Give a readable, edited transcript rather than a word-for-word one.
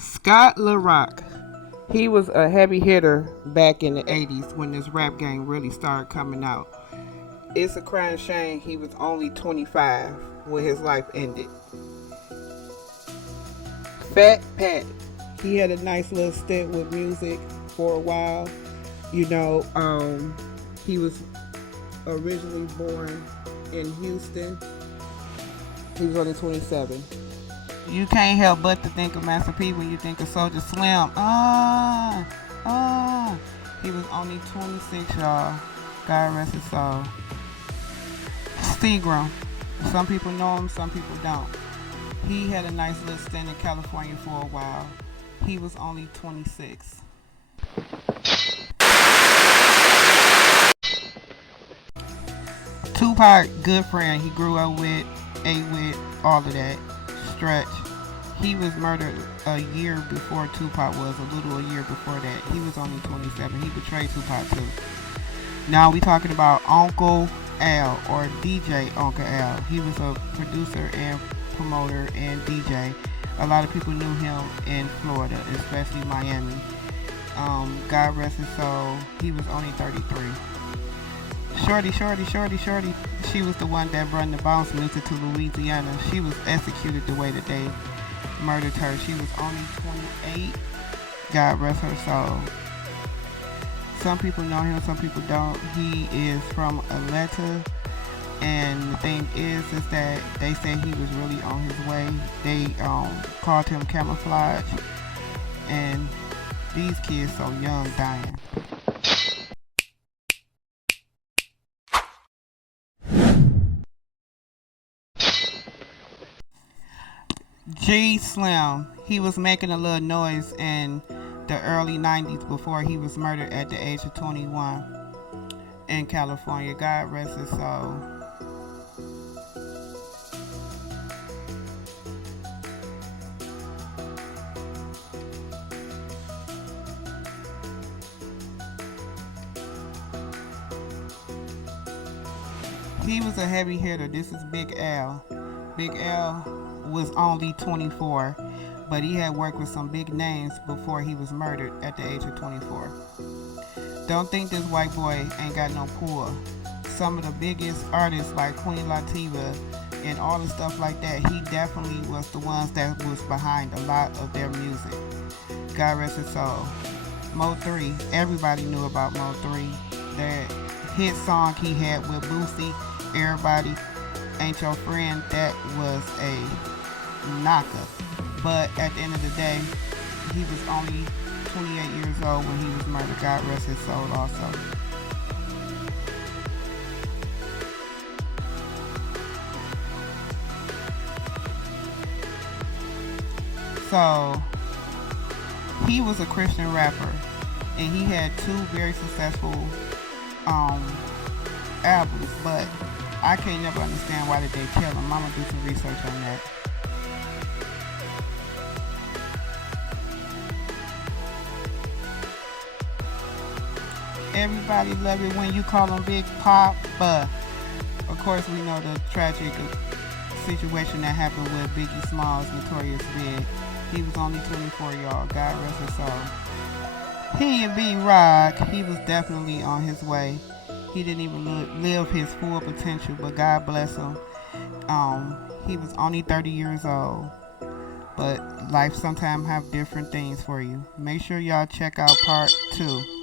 Scott LaRock. He was a heavy hitter back in the 80s when this rap game really started coming out. It's a crying shame he was only 25 when his life ended. Fat Pat. He had a nice little stint with music for a while. You know, he was originally born in Houston. He was only 27. You can't help but to think of Master P when you think of Soldier Slim. He was only 26, y'all. God rest his soul. Seagram. Some people know him, some people don't. He had a nice little stint in California for a while. He was only 26. Tupac, good friend. He grew up with, ate with, all of that. Stretch. He was murdered a year before Tupac was, a year before that. He was only 27. He betrayed Tupac too. Now we talking about Uncle Al, or DJ Uncle Al. He was a producer and promoter and DJ. A lot of people knew him in Florida, especially Miami. God rest his soul. He was only 33. Shorty. She was the one that brought the bounce music to Louisiana. She was executed the way that they murdered her. She was only 28. God rest her soul. Some people know him, some people don't. He is from Atlanta, and the thing is that they say he was really on his way. They called him camouflage, and these kids so young dying. S.C.M.N. He was making a little noise in the early 90s before he was murdered at the age of 21 in California. God rest his soul. He was a heavy hitter. This is Big Al. Big Al was only 24, but he had worked with some big names before he was murdered at the age of 24. Don't think this white boy ain't got no pull. Some of the biggest artists like Queen Latifah and all the stuff like that, he definitely was the ones that was behind a lot of their music. God rest his soul. Mo 3, everybody knew about Mo 3. That hit song he had with Boosie, Everybody Ain't Your Friend, that was a knocker. But at the end of the day, he was only 28 years old when he was murdered. God rest his soul also. So, he was a Christian rapper, and he had two very successful albums, but I can't never understand why did they kill him. I'm gonna do some research on that. Everybody love it when you call him Big Pop, but of course we know the tragic situation that happened with Biggie Smalls, Notorious Big. He was only 24, y'all. God rest his soul. He and B-Rock, he was definitely on his way. He didn't even live his full potential, but God bless him. He was only 30 years old. But life sometimes have different things for you. Make sure y'all check out part 2.